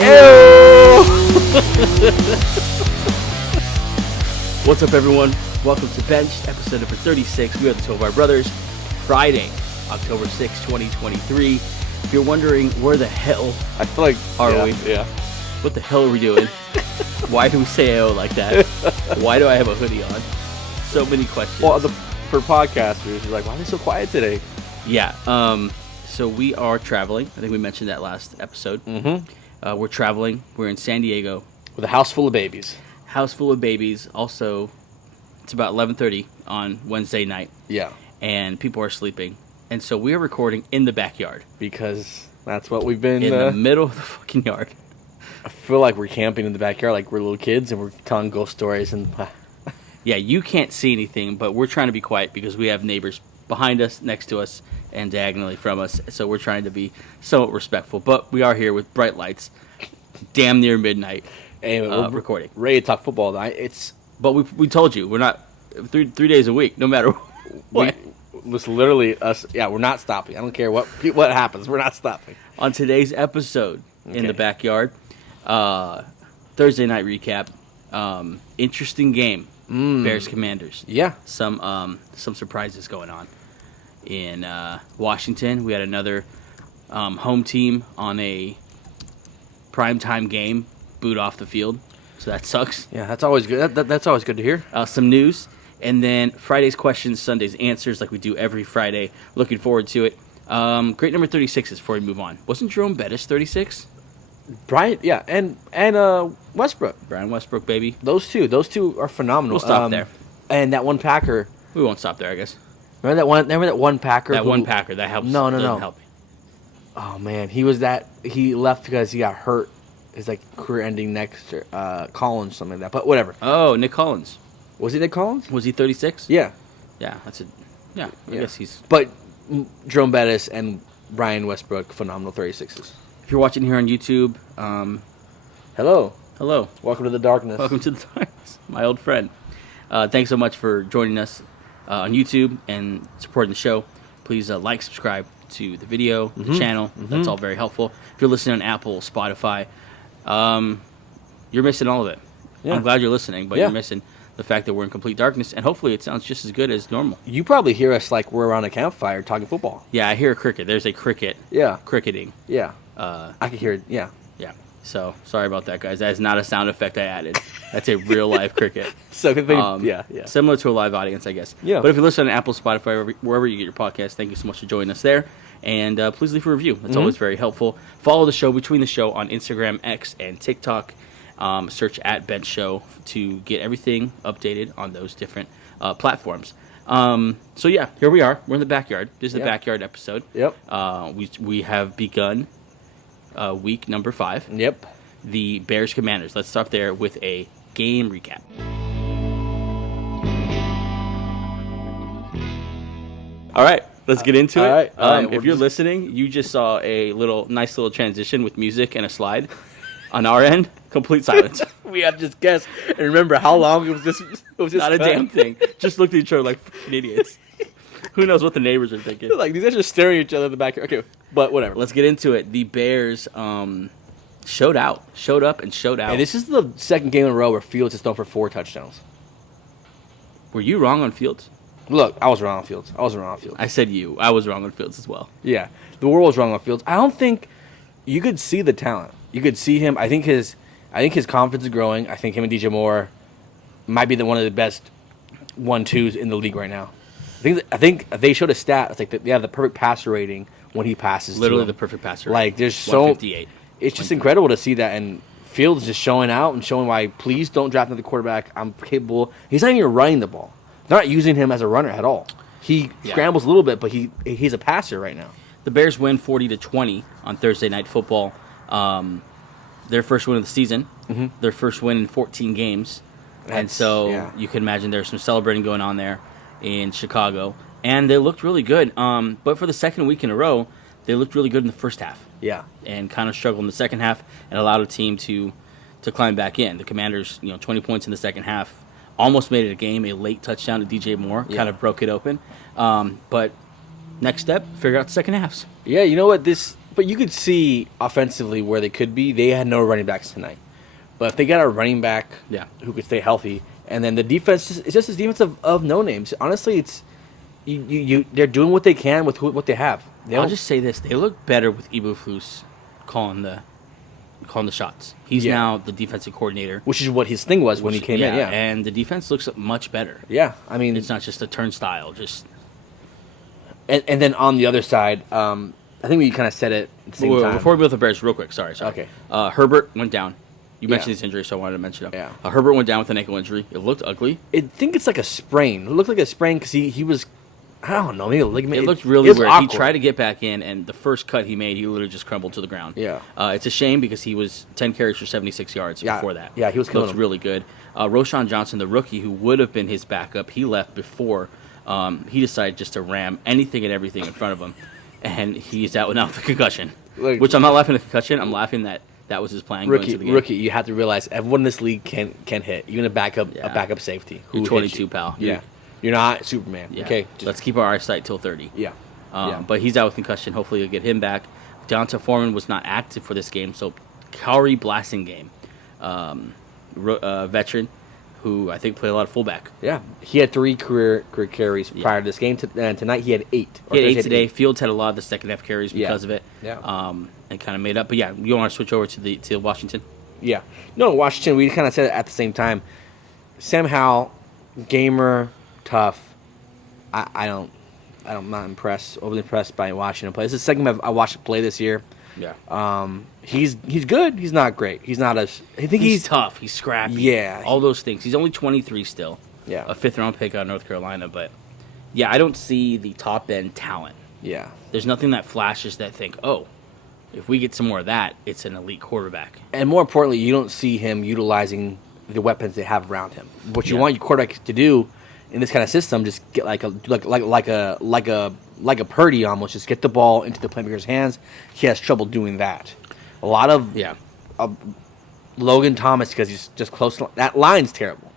Ew! What's up, everyone? Welcome to Benched, episode number 36. We are the 12 Bar Brothers. Friday, October 6, 2023. If you're wondering where the hell I feel like are we? Yeah. What the hell are we doing? Why do we say "oh" like that? Why do I have a hoodie on? So many questions. Well, for podcasters, you're like, why are they so quiet today? Yeah. So we are traveling. I think we mentioned that last episode. Mm-hmm. We're traveling. We're in San Diego. With a house full of babies. House full of babies. Also, it's about 11:30 on Wednesday night. Yeah. And people are sleeping. And so we are recording in the backyard. Because that's what we've been... In the middle of the fucking yard. I feel like we're camping in the backyard like we're little kids and we're telling ghost stories and... Yeah, you can't see anything, but we're trying to be quiet because we have neighbors behind us, next to us, and diagonally from us. So we're trying to be somewhat respectful. But we are here with bright lights, damn near midnight, we're recording. Ready to talk football tonight. But we told you, we're not... Three days a week, no matter what. It's literally us. Yeah, we're not stopping. I don't care what happens. We're not stopping. On today's episode in the backyard, Thursday night recap. Interesting game. Bears Commanders. Yeah. Some surprises going on in Washington. We had another home team on a primetime game boot off the field, so that sucks. Yeah, that's always good. That's always good to hear. Some news. And then Friday's questions, Sunday's answers, like we do every Friday. Looking forward to it. Great number 36 is before we move on. Wasn't Jerome Bettis 36? Bryant, yeah, and Westbrook. Brian Westbrook, baby. Those two are phenomenal. We'll stop there. And that one Packer. We won't stop there, I guess. Remember that one Packer? One Packer, that helps. No. Help me. Oh, man. He left because he got hurt. His, career-ending next Collins, something like that. But whatever. Oh, Nick Collins. Was he Nick Collins? Was he 36? Yeah. Yeah, I guess he's... But Jerome Bettis and Brian Westbrook, phenomenal 36s. If you're watching here on YouTube, hello. Welcome to the darkness. Welcome to the darkness, my old friend. Thanks so much for joining us on YouTube and supporting the show. Please like, subscribe to the video, the channel. That's all very helpful. If you're listening on Apple, Spotify, you're missing all of it. Yeah. I'm glad you're listening, but you're missing the fact that we're in complete darkness, and hopefully it sounds just as good as normal. You probably hear us like we're around a campfire talking football. Yeah, I hear a cricket. There's a cricket. Yeah. Cricketing. Yeah. I can hear it. Yeah. Yeah. So, sorry about that, guys. That is not a sound effect I added. That's a real-life cricket. So, yeah. Similar to a live audience, I guess. Yeah. But if you listen on Apple, Spotify, wherever you get your podcast, thank you so much for joining us there. And please leave a review. That's always very helpful. Follow the show, Between the Show, on Instagram, X, and TikTok. Search at Bench Show to get everything updated on those different platforms. So yeah, here we are. We're in the backyard. This is the backyard episode. Yep. We have begun week number 5. Yep. The Bears Commanders. Let's start there with a game recap. All right, let's get into it. All right. If you're listening, you just saw a nice little transition with music and a slide. On our end, complete silence. We have to just guess and remember how long it was just not a damn thing. Just looked at each other like fucking idiots. Who knows what the neighbors are thinking? Like, these guys are staring at each other in the back. Okay, but whatever. Let's get into it. The Bears showed up and showed out. And this is the second game in a row where Fields has thrown for 4 touchdowns. Were you wrong on Fields? Look, I was wrong on Fields. I said you. I was wrong on Fields as well. Yeah, the world was wrong on Fields. I don't think you could see the talent. You could see him. I think his confidence is growing. I think him and DJ Moore might be one of the best 1-2s in the league right now. I think they showed a stat. It's like they have the perfect passer rating when he passes. Literally the perfect passer. Like there's so 158. It's just incredible to see that, and Fields just showing out and showing why. Please don't draft another quarterback. I'm capable. He's not even running the ball. They're not using him as a runner at all. He scrambles a little bit, but he's a passer right now. The Bears win 40-20 on Thursday Night Football. Their first win of the season. Their first win in 14 games. And so you can imagine there's some celebrating going on there in Chicago. And they looked really good. But for the second week in a row, they looked really good in the first half. Yeah. And kind of struggled in the second half and allowed a team to climb back in. The Commanders, 20 points in the second half. Almost made it a game. A late touchdown to DJ Moore kind of broke it open. But next step, figure out the second halves. Yeah, you know what? This But you could see offensively where they could be. They had no running backs tonight. But if they got a running back who could stay healthy, and then the defense, it's just this defense of no names. Honestly, it's they're doing what they can with what they have. I'll just say this: they look better with Eberflus calling the shots. He's now the defensive coordinator, which is what his thing was when he came in. Yeah, and the defense looks much better. Yeah, I mean, it's not just a turnstile. And then on the other side, I think we kind of said it at the same time. Before we go with the Bears, real quick. Sorry. Okay. Herbert went down. You mentioned his injury, so I wanted to mention him. Yeah. Herbert went down with an ankle injury. It looked ugly. I think it's like a sprain. It looked like a sprain because he was, I don't know, maybe a ligament. It looked really weird. Awkward. He tried to get back in, and the first cut he made, he literally just crumbled to the ground. Yeah. It's a shame because he was 10 carries for 76 yards before that. Yeah, he was killing Looks really good. Roshan Johnson, the rookie, who would have been his backup, he left before. He decided just to ram anything and everything in front of him, and he's out now with a concussion. Which I'm not laughing at the concussion. I'm laughing that was his plan going into the game. Rookie, you have to realize everyone in this league can hit, even a backup safety. You're 22, pal. Yeah. You're not Superman. Yeah. Okay. Let's keep our eyesight till 30. Yeah. But he's out with concussion. Hopefully you'll get him back. Deonta Foreman was not active for this game, so Kari Blasingame, veteran, who I think played a lot of fullback. Yeah. He had 3 career carries prior to this game. And tonight he had 8. He had 8 today. Fields had a lot of the second half carries because of it. Yeah. And kind of made up. But yeah, you want to switch over to Washington? Yeah. No, Washington, we kind of said it at the same time. Sam Howell, gamer, tough. I'm not overly impressed by Washington play. This is the second time I watched him play this year. Yeah. He's good. He's not great. He's not as. I think he's tough. He's scrappy. Yeah. All those things. He's only 23 still. Yeah. A 5th round pick out of North Carolina, but yeah, I don't see the top end talent. Yeah. There's nothing that flashes that think, oh, if we get some more of that, it's an elite quarterback. And more importantly, you don't see him utilizing the weapons they have around him. What you want your quarterback to do in this kind of system, just get like a Purdy almost, just get the ball into the playmaker's hands. He has trouble doing that. A lot of Logan Thomas, because he's just close. That line's terrible.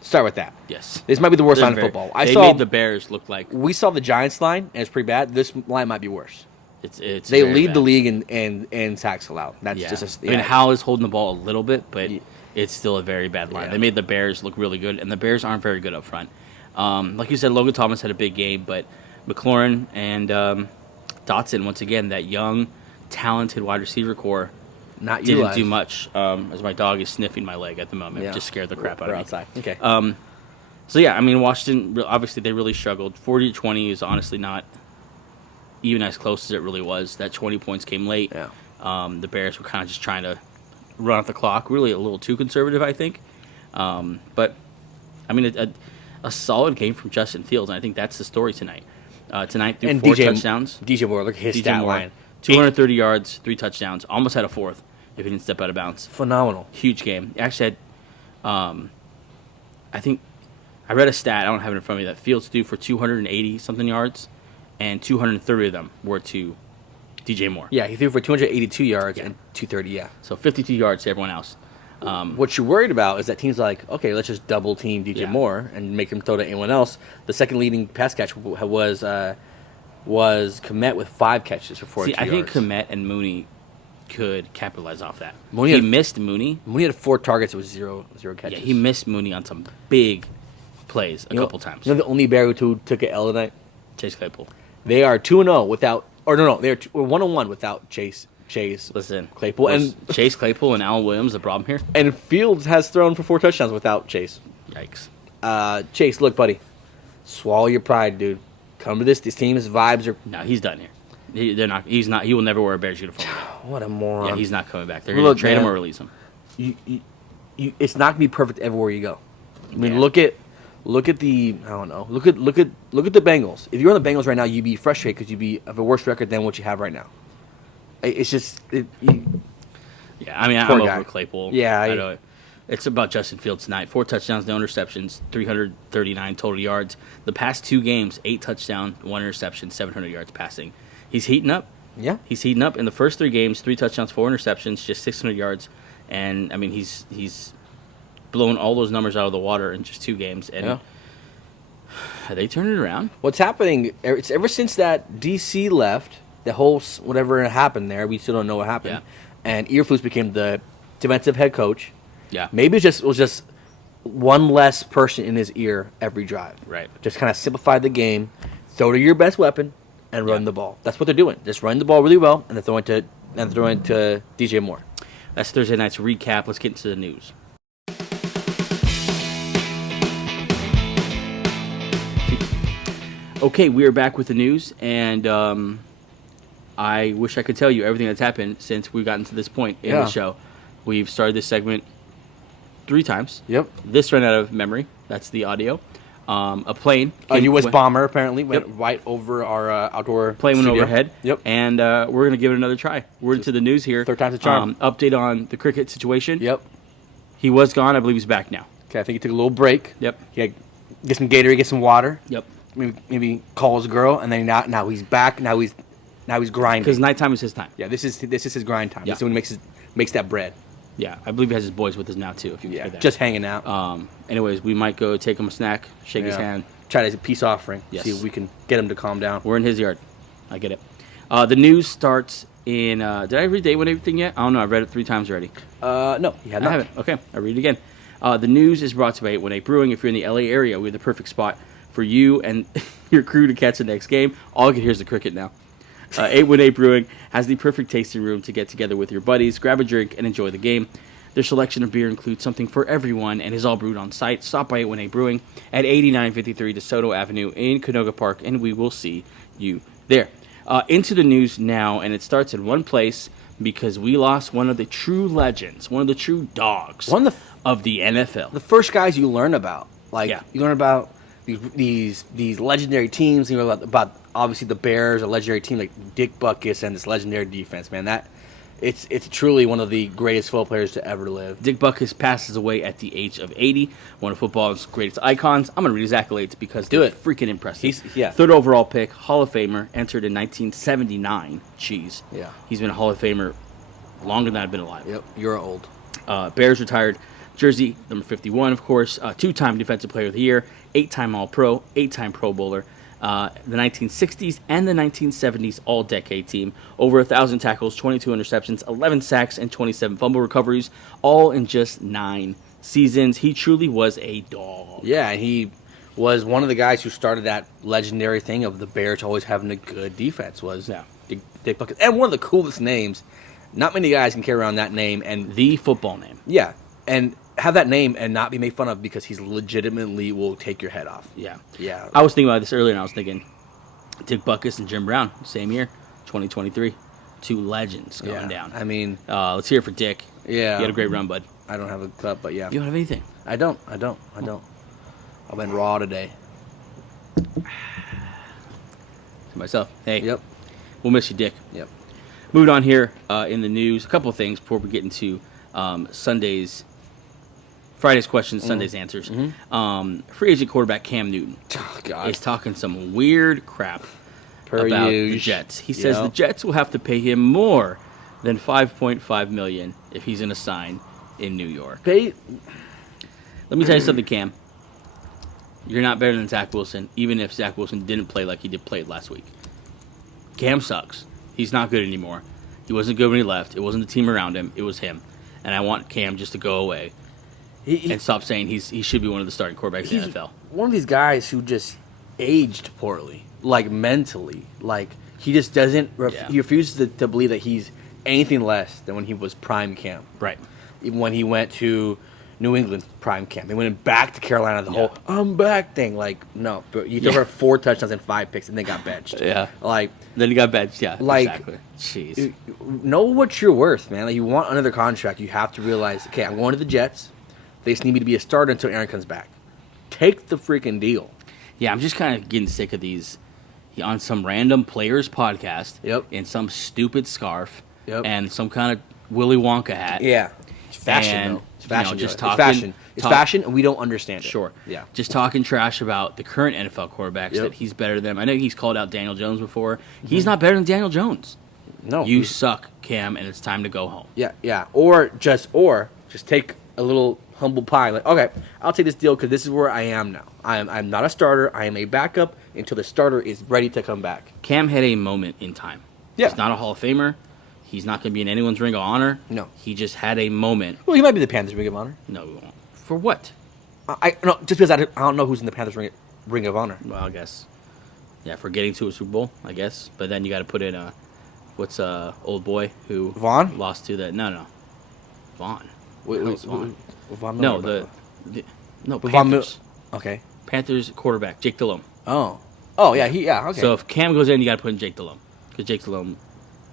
Start with that. Yes. This might be the worst line in football. They made the Bears look like... We saw the Giants line, and it's pretty bad. This line might be worse. They lead the league in sacks allowed. That's just. I mean, Howell is holding the ball a little bit, but it's still a very bad line. Yeah. They made the Bears look really good, and the Bears aren't very good up front. Like you said, Logan Thomas had a big game, but McLaurin and Dotson, once again, that young, talented wide receiver core, didn't do much. As my dog is sniffing my leg at the moment, just scared the crap out of me. Outside. Okay. So yeah, I mean, Washington obviously they really struggled. 40-20 is honestly not even as close as it really was. That 20 points came late. Yeah. The Bears were kind of just trying to run off the clock, really a little too conservative, I think. But I mean, a solid game from Justin Fields, and I think that's the story tonight. Tonight threw 4 touchdowns. DJ Moore, look at his stat line. 230 yards, 3 touchdowns, almost had a 4th if he didn't step out of bounds. Phenomenal. Huge game. He actually had, I think, I read a stat, I don't have it in front of me, that Fields threw for 280-something yards, and 230 of them were to DJ Moore. Yeah, he threw for 282 yards and 230, So 52 yards to everyone else. What you're worried about is that teams like, okay, let's just double team DJ Moore and make him throw to anyone else. The second leading pass catch was Kmet with 5 catches for 42 yards. I think Kmet and Mooney could capitalize off that. He missed Mooney. Mooney had 4 targets with zero catches. Yeah, he missed Mooney on some big plays a couple times. You know the only Bear who took an L tonight? Chase Claypool. They are 2-0 without, or no, they're 1-1 without Chase. Listen, Claypool and Chase Claypool and Allen Williams, the problem here. And Fields has thrown for 4 touchdowns without Chase. Yikes. Chase, look, buddy, swallow your pride, dude. Come to this. This team's vibes are. No, he's done here. They're not. He's not. He will never wear a Bears uniform. What a moron. Yeah, he's not coming back. They're going to trade him or release him. It's not gonna be perfect everywhere you go. I mean, look at the I don't know. Look at the Bengals. If you're on the Bengals right now, you'd be frustrated because you'd be of a worse record than what you have right now. It's just. Yeah, I mean, I'm over Claypool. Yeah, I know. It's about Justin Fields tonight. 4 touchdowns, no interceptions, 339 total yards. The past 2 games, 8 touchdowns, 1 interception, 700 yards passing. He's heating up. Yeah, he's heating up. In the first 3 games, 3 touchdowns, 4 interceptions, just 600 yards, and I mean he's blown all those numbers out of the water in just 2 games. And are they turning it around? What's happening? It's ever since that DC left. the whole whatever happened there, we still don't know what happened. Yeah. And Earflus became the defensive head coach. Yeah. Maybe it was just one less person in his ear every drive. Right. Just kind of simplify the game, throw to your best weapon, and run the ball. That's what they're doing. Just run the ball really well, and they're throwing to DJ Moore. That's Thursday night's recap. Let's get into the news. Okay, we are back with the news, and I wish I could tell you everything that's happened since we've gotten to this point in the show. We've started this segment 3 times. Yep. This ran out of memory. That's the audio. A plane. A U.S. bomber apparently went right over our outdoor plane went studio. overhead. Yep. And we're going to give it another try. We're into the news here. Third time's a charm. Update on the cricket situation. Yep. He was gone. I believe he's back now. Okay, I think he took a little break. Yep. He get some Gatorade, get some water. Yep. Maybe call his girl, and then now he's back. Now he's grinding. Because nighttime is his time. Yeah, this is his grind time. Yeah. This is when he makes that bread. Yeah, I believe he has his boys with us now too. If you hear that. Just hanging out. Anyways, we might go take him a snack, shake his hand. Try to as a peace offering. Yes. See if we can get him to calm down. We're in his yard. I get it. The news starts in. Did I read the A1 everything yet? I don't know. I've read it 3 times already. No, you have not. I haven't. Okay, I'll read it again. The news is brought to you by A1 Brewing. If you're in the LA area, we have the perfect spot for you and your crew to catch the next game. All I can hear is the cricket now. 818 Brewing has the perfect tasting room to get together with your buddies, grab a drink, and enjoy the game. Their selection of beer includes something for everyone and is all brewed on site. Stop by 818 Brewing at 8953 DeSoto Avenue in Canoga Park, and we will see you there. Into the news now, and it starts in one place because we lost one of the true legends, one of the true dogs of the NFL. The first guys you learn about. You learn about these legendary teams. You learn about obviously the Bears, a legendary team like Dick Butkus and this legendary defense, man. It's truly one of the greatest football players to ever live. Dick Butkus passes away at the age of 80, one of football's greatest icons. I'm going to read his accolades because they're freaking impressive. Third overall pick, Hall of Famer, entered in 1979. Jeez. Yeah. He's been a Hall of Famer longer than I've been alive. Yep, you're old. Bears retired jersey, number 51, of course. 2-time Defensive Player of the Year, 8-time All-Pro, 8-time Pro Bowler. The 1960s and the 1970s all-decade team. Over 1,000 tackles, 22 interceptions, 11 sacks, and 27 fumble recoveries, all in just 9 seasons. He truly was a dog. Yeah, and he was one of the guys who started that legendary thing of the Bears always having a good defense. Dick Butkus. And one of the coolest names. Not many guys can carry around that name. And the football name. Yeah, and have that name and not be made fun of because he's legitimately will take your head off. Yeah. Yeah. I was thinking about this earlier, and I was thinking Dick Butkus and Jim Brown, same year, 2023. 2 legends going down. I mean, let's hear it for Dick. Yeah. You had a great run, bud. I don't have a cup, but yeah. You don't have anything? I don't. I've been raw today. To myself. Hey. Yep. We'll miss you, Dick. Yep. Moving on here in the news, a couple of things before we get into Friday's questions, Sunday's answers. Free agent quarterback Cam Newton is talking some weird crap about the Jets. He says the Jets will have to pay him more than $5.5 million if he's going to sign in New York. Let me tell you something, Cam. You're not better than Zach Wilson, even if Zach Wilson didn't play like he did play last week. Cam sucks. He's not good anymore. He wasn't good when he left. It wasn't the team around him. It was him. And I want Cam just to go away and stop saying he should be one of the starting quarterbacks in the NFL. One of these guys who just aged poorly, like mentally. Like he just doesn't. He refuses to believe that he's anything less than when he was prime Cam. Right. Even when he went to New England prime Cam, he went back to Carolina. The whole "I'm back" thing. Like no, but he threw for 4 touchdowns and 5 picks, and then got benched. Yeah. Like then he got benched. Yeah. Like exactly. Jeez. Know what you're worth, man. Like you want another contract, you have to realize, okay, I'm going to the Jets. They just need me to be a starter until Aaron comes back. Take the freaking deal. Yeah, I'm just kind of getting sick of these. On some random players podcast. Yep. In some stupid scarf. Yep. And some kind of Willy Wonka hat. Yeah. It's fashion, though. It's fashion. Just it's talking, fashion. It's fashion, and we don't understand it. Sure. Yeah. Just talking trash about the current NFL quarterbacks that he's better than them. I know he's called out Daniel Jones before. He's not better than Daniel Jones. No. You suck, Cam, and it's time to go home. Yeah, yeah. Or just take a little humble pie. Like, okay, I'll take this deal because this is where I am now. I'm not a starter. I am a backup until the starter is ready to come back. Cam had a moment in time. Yeah. He's not a Hall of Famer. He's not going to be in anyone's Ring of Honor. No. He just had a moment. Well, he might be the Panthers Ring of Honor. No, he won't. For what? I no, just because I don't know who's in the Panthers Ring of Honor. Well, I guess. Yeah, for getting to a Super Bowl, I guess. But then you got to put in what's old boy who Vaughn? lost to that? No. Vaughn. Wait, Vaughn. Von No, Miller, no Von Miller. Panthers. Okay. Panthers quarterback Jake Delhomme. Oh, yeah, okay. So if Cam goes in, you got to put in Jake Delhomme because Jake Delhomme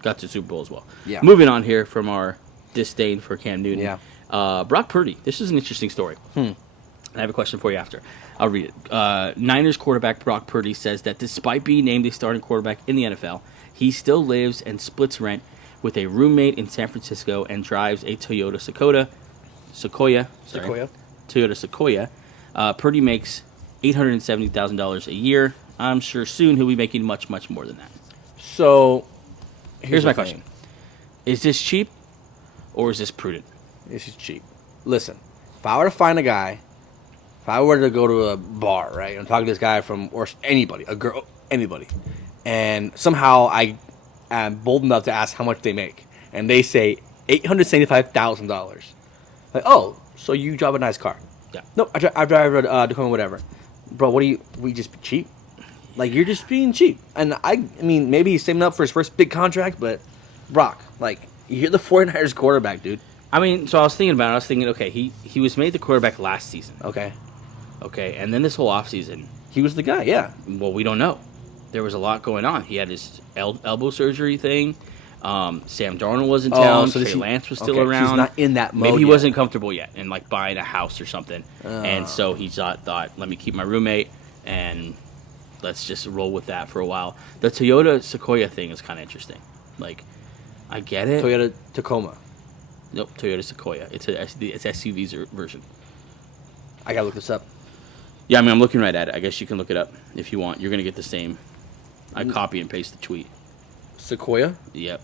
got to the Super Bowl as well. Yeah. Moving on here from our disdain for Cam Newton. Yeah. Brock Purdy. This is an interesting story. I have a question for you after. I'll read it. Niners quarterback Brock Purdy says that despite being named a starting quarterback in the NFL, he still lives and splits rent with a roommate in San Francisco and drives a Toyota Sequoia. Toyota Sequoia. Purdy makes $870,000 a year. I'm sure soon he'll be making much, much more than that. So, Here's my question. Is this cheap or is this prudent? This is cheap. Listen, if I were to find a guy, if I were to go to a bar, right, and talk to this guy or anybody, a girl, anybody, and somehow I am bold enough to ask how much they make, and they say $875,000. Like, oh, so you drive a nice car? Yeah. No, I drive a Tacoma, whatever. Bro, we just be cheap? Like, you're just being cheap. And I mean, maybe he's saving up for his first big contract, but Brock, like, you're the 49ers quarterback, dude. I mean, so I was thinking, okay, he was made the quarterback last season. Okay, and then this whole offseason, he was the guy, yeah. well, we don't know. There was a lot going on. He had his elbow surgery thing. Sam Darnold was in town. so Trey Lance was still okay, around. He's not in that mode Maybe he yet. wasn't comfortable yet and like buying a house or something. And so he thought, let me keep my roommate and let's just roll with that for a while. The Toyota Sequoia thing is kind of interesting. Like, I get it. Toyota Tacoma. Nope, Toyota Sequoia. It's SUV's version. I gotta look this up. Yeah, I mean, I'm looking right at it. I guess you can look it up if you want. You're gonna get the same. I copy and paste the tweet. Sequoia? Yep.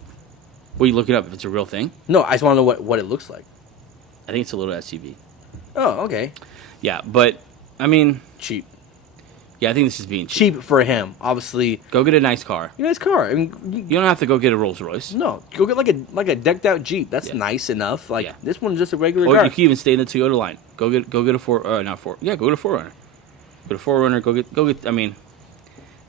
What are you looking up? If it's a real thing? No, I just want to know what it looks like. I think it's a little SUV. Oh, okay. Yeah, but I mean, Cheap. yeah, I think this is being cheap. Cheap for him, obviously. Go get a nice car. Nice car. I mean, You don't have to go get a Rolls Royce. no, go get like a decked out Jeep. That's Yeah. nice enough. Like Yeah. this one's just a regular Or car. you can even stay in the Toyota line. Go get a go get a 4Runner. Go to 4Runner. Go get. I mean,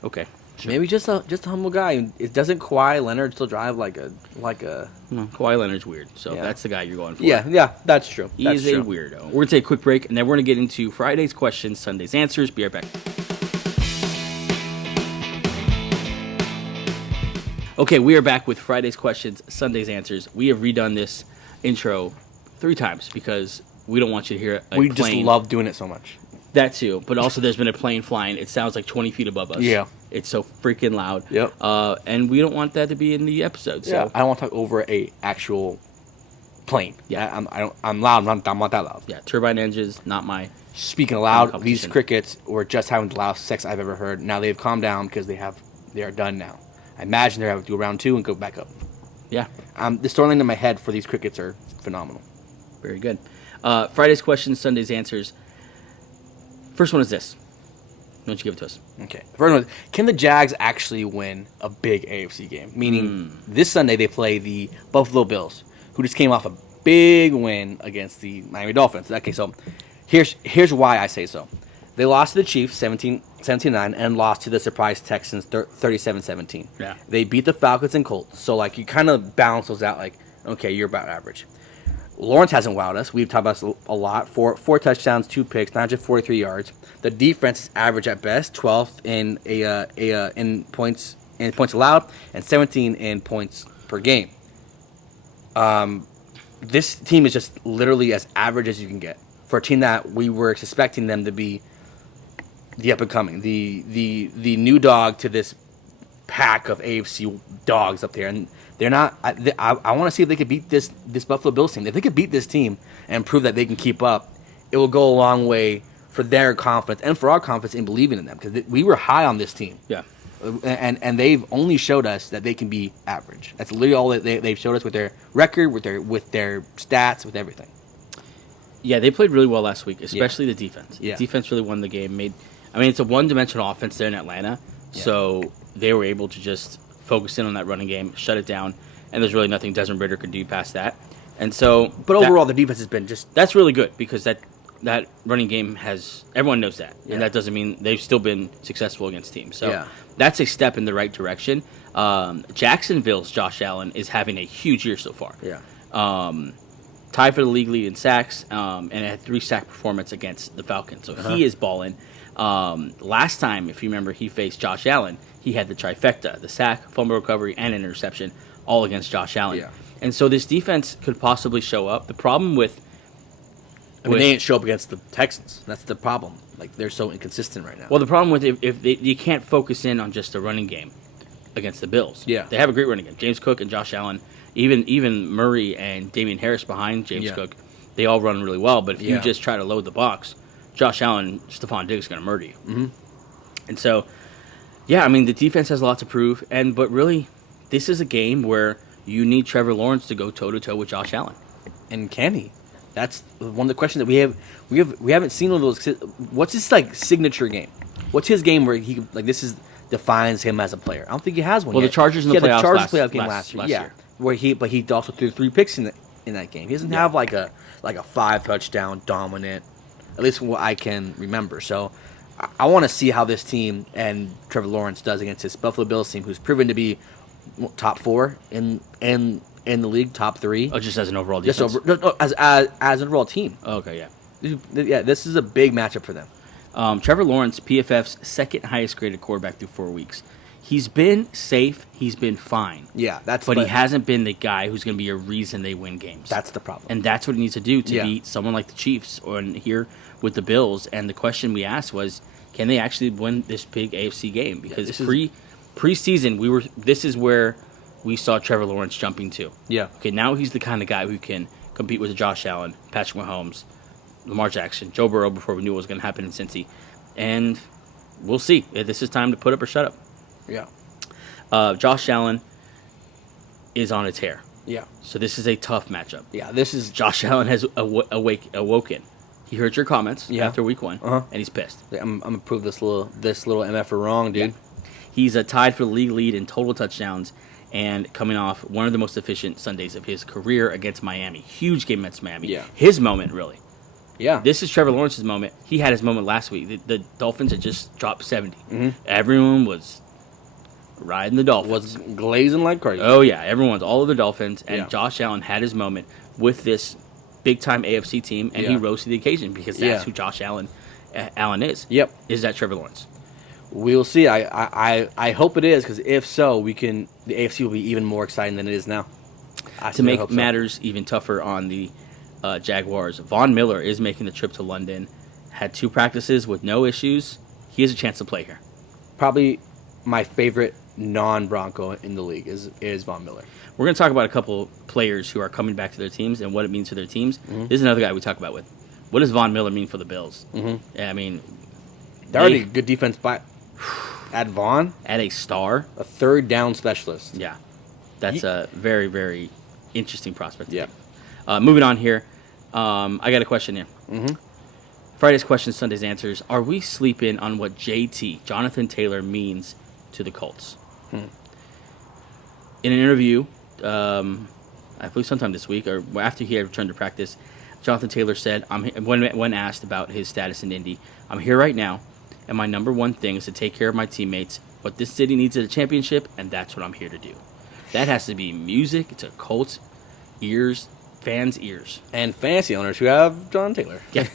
okay. Sure. Maybe just a humble guy. It doesn't Kawhi Leonard still drive like a No, Kawhi Leonard's weird, so Yeah. that's the guy you're going for. yeah, that's true. He's a weirdo. We're going to take a quick break, and then we're going to get into Friday's questions, Sunday's answers. Be right back. Okay, we are back with Friday's questions, Sunday's answers. We have redone this intro 3 times because we don't want you to hear a We plane. just love doing it so much. That too, but also there's been a plane flying. It sounds like 20 feet above us. Yeah. It's so freaking loud. Yep. And we don't want that to be in the episode. So. Yeah, I don't want to talk over a actual plane. Yeah. I'm loud. I'm not that loud. Yeah, turbine engines, not my... Speaking of loud, Competition. these crickets were just having the loudest sex I've ever heard. Now they've calmed down because they are done now. I imagine they're having to do round 2 and go back up. Yeah, The storyline in my head for these crickets are phenomenal. very good. Friday's questions, Sunday's answers. First one is this. Why don't you give it to us? Okay. First one, can the Jags actually win a big AFC game? Meaning, this Sunday they play the Buffalo Bills, who just came off a big win against the Miami Dolphins. Okay, so here's why I say so. They lost to the Chiefs 17-9 and lost to the surprise Texans 37-17. Yeah. They beat the Falcons and Colts. So, like, you kind of balance those out like, okay, you're about average. Lawrence hasn't wowed us. We've talked about this a lot. Four touchdowns, 2 picks, 943 yards. The defense is average at best, 12th in points allowed, and 17 in points per game. This team is just literally as average as you can get for a team that we were suspecting them to be the up and coming, the new dog to this pack of AFC dogs up there, and they're not. I want to see if they could beat this Buffalo Bills team. If they could beat this team and prove that they can keep up, it will go a long way for their confidence and for our confidence in believing in them, because we were high on this team. Yeah. And they've only showed us that they can be average. That's literally all that they've showed us with their record, with their stats, with everything. Yeah, they played really well last week, especially the defense. Yeah. The defense really won the game. It's a one-dimensional offense there in Atlanta, Yeah. so they were able to just focus in on that running game, shut it down, and there's really nothing Desmond Ridder could do past that. And so, But overall, the defense has been just that's really good because that running game everyone knows that, Yeah. and that doesn't mean they've still been successful against teams. So Yeah. that's a step in the right direction. Jacksonville's Josh Allen is having a huge year so far. Tied for the league lead in sacks, and had 3 sack performance against the Falcons. So he is balling. Last time, if you remember, he faced Josh Allen. He had the trifecta: the sack, fumble recovery, and interception, all against Josh Allen. Yeah. And so this defense could possibly show up. The problem with they didn't show up against the Texans. That's the problem. Like, they're so inconsistent right now. the problem with if you can't focus in on just the running game against the Bills. Yeah. They have a great running game. James Cook and Josh Allen, even Murray and Damian Harris behind James Cook, they all run really well. But if you just try to load the box, Josh Allen, Stephon Diggs are going to murder you. Mm-hmm. And so, yeah, I mean, the defense has a lot to prove. But really, this is a game where you need Trevor Lawrence to go toe-to-toe with Josh Allen. And can he? That's one of the questions that we haven't seen one of those. What's his signature game? What's his game where he defines him as a player? I don't think he has one. Well, yet. the Chargers in the playoffs the Chargers last game last year. year. Where he also threw 3 picks in that game. He doesn't have like a 5 touchdown dominant, at least what I can remember. So I want to see how this team and Trevor Lawrence does against this Buffalo Bills team, who's proven to be top 4 in the league, top 3. Oh, just as an overall defense? As an overall team. Oh, okay, yeah. Yeah, this is a big matchup for them. Trevor Lawrence, PFF's second highest graded quarterback through 4 weeks. He's been safe. He's been fine. Yeah, but he hasn't been the guy who's going to be a reason they win games. That's the problem. And that's what he needs to do to beat someone like the Chiefs or here with the Bills. And the question we asked was, can they actually win this big AFC game? Because preseason, this is where we saw Trevor Lawrence jumping to. Yeah. Okay, now he's the kind of guy who can compete with Josh Allen, Patrick Mahomes, Lamar Jackson, Joe Burrow before we knew what was going to happen in Cincy. And we'll see. This is time to put up or shut up. Yeah. Josh Allen is on a tear. Yeah. So this is a tough matchup. Yeah, this is... Josh Allen has awoken. He heard your comments after week 1, and he's pissed. I'm going to prove this little MFer wrong, dude. Yeah. He's tied for the league lead in total touchdowns and coming off one of the most efficient Sundays of his career against Miami. Huge game against Miami. Yeah. His moment, really. Yeah. This is Trevor Lawrence's moment. He had his moment last week. The Dolphins had just dropped 70. Mm-hmm. Everyone was riding the Dolphins. Was glazing like crazy. Oh, yeah. Everyone's all of the Dolphins. And Josh Allen had his moment with this big-time AFC team, and he rose to the occasion because that's who Josh Allen is. Yep. Is that Trevor Lawrence? We'll see. I hope it is, because if so, the AFC will be even more exciting than it is now. To make matters even tougher on the Jaguars, Von Miller is making the trip to London. Had 2 practices with no issues. He has a chance to play here. Probably my favorite non-Bronco in the league is Von Miller. We're going to talk about a couple players who are coming back to their teams and what it means to their teams. Mm-hmm. This is another guy we talk about with. What does Von Miller mean for the Bills? Mm-hmm. Yeah, I mean, they're already good defense by add Von. Add a star. A third down specialist. Yeah. That's a very, very interesting prospect. Yeah. Moving on here. I got a question here. Mm-hmm. Friday's questions, Sunday's answers. Are we sleeping on what JT, Jonathan Taylor, means to the Colts? In an interview, I believe sometime this week, or after he had returned to practice, Jonathan Taylor said, when asked about his status in Indy, "I'm here right now, and my number one thing is to take care of my teammates. But this city needs a championship, and that's what I'm here to do." That has to be music to Colts ears, fans' ears. And fantasy owners who have John Taylor. Yeah.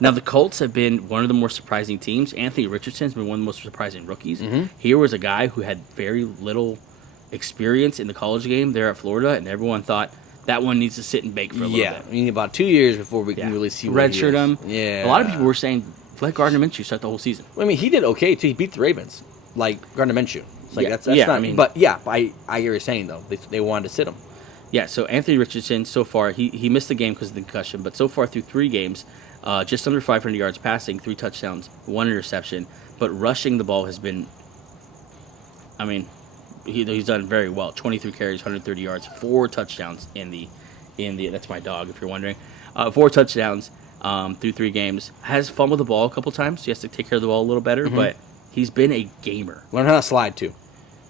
Now, the Colts have been one of the more surprising teams. Anthony Richardson's been one of the most surprising rookies. Mm-hmm. Here was a guy who had very little experience in the college game there at Florida, and everyone thought that one needs to sit and bake for a little bit. Yeah, we need about 2 years before we can really see what he is. Redshirt him. Yeah. A lot of people were saying, let Gardner Minshew start the whole season. I mean, he did okay, too. He beat the Ravens, like Gardner Minshew. It's like, that's yeah, not, I mean, but yeah, I hear what you're saying, though. They wanted to sit him. Yeah, so Anthony Richardson, so far, he missed the game because of the concussion, but so far through 3 games, just under 500 yards passing, 3 touchdowns, 1 interception, but rushing the ball has been, I mean, he's done very well. 23 carries, 130 yards, 4 touchdowns in the that's my dog, if you're wondering. 4 touchdowns through 3 games. Has fumbled the ball a couple times. He has to take care of the ball a little better, but he's been a gamer. Learn how to slide, too.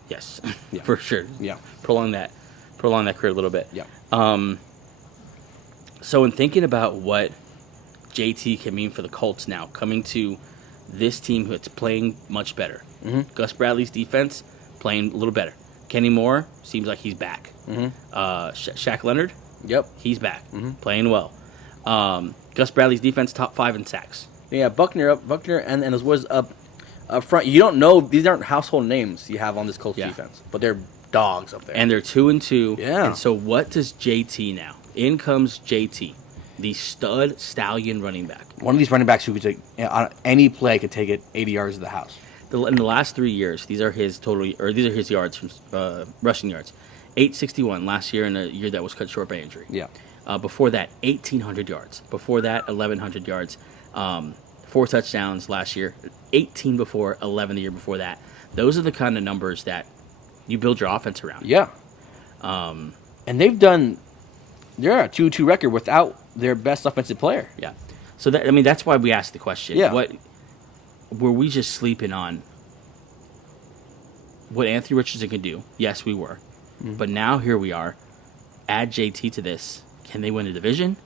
Yes, Yeah. for sure. Yeah. Prolong that career a little bit. Yeah. So in thinking about what JT can mean for the Colts now, coming to this team that's playing much better. Mm-hmm. Gus Bradley's defense playing a little better. Kenny Moore seems like he's back. Mm-hmm. Shaq Leonard, Yep. he's back, Mm-hmm. playing well. Gus Bradley's defense top 5 in sacks. Yeah, Buckner and as was up front. You don't know, these aren't household names you have on this Colts defense, but they're dogs up there. And they're 2-2. Yeah. And so what does JT now? In comes JT, the stud stallion running back. One of these running backs who could take on any play could take it 80 yards to the house. In the last 3 years, these are his yards from rushing yards. 861 last year in a year that was cut short by injury. Yeah. Before that, 1,800 yards. Before that, 1,100 yards. 4 touchdowns last year. 18 before, 11 the year before that. Those are the kind of numbers that you build your offense around. Yeah. And they're a 2-2 record without their best offensive player. Yeah. So that's why we asked the question. Yeah. What were we just sleeping on what Anthony Richardson could do? Yes, we were. Mm-hmm. But now here we are. Add JT to this. Can they win a division?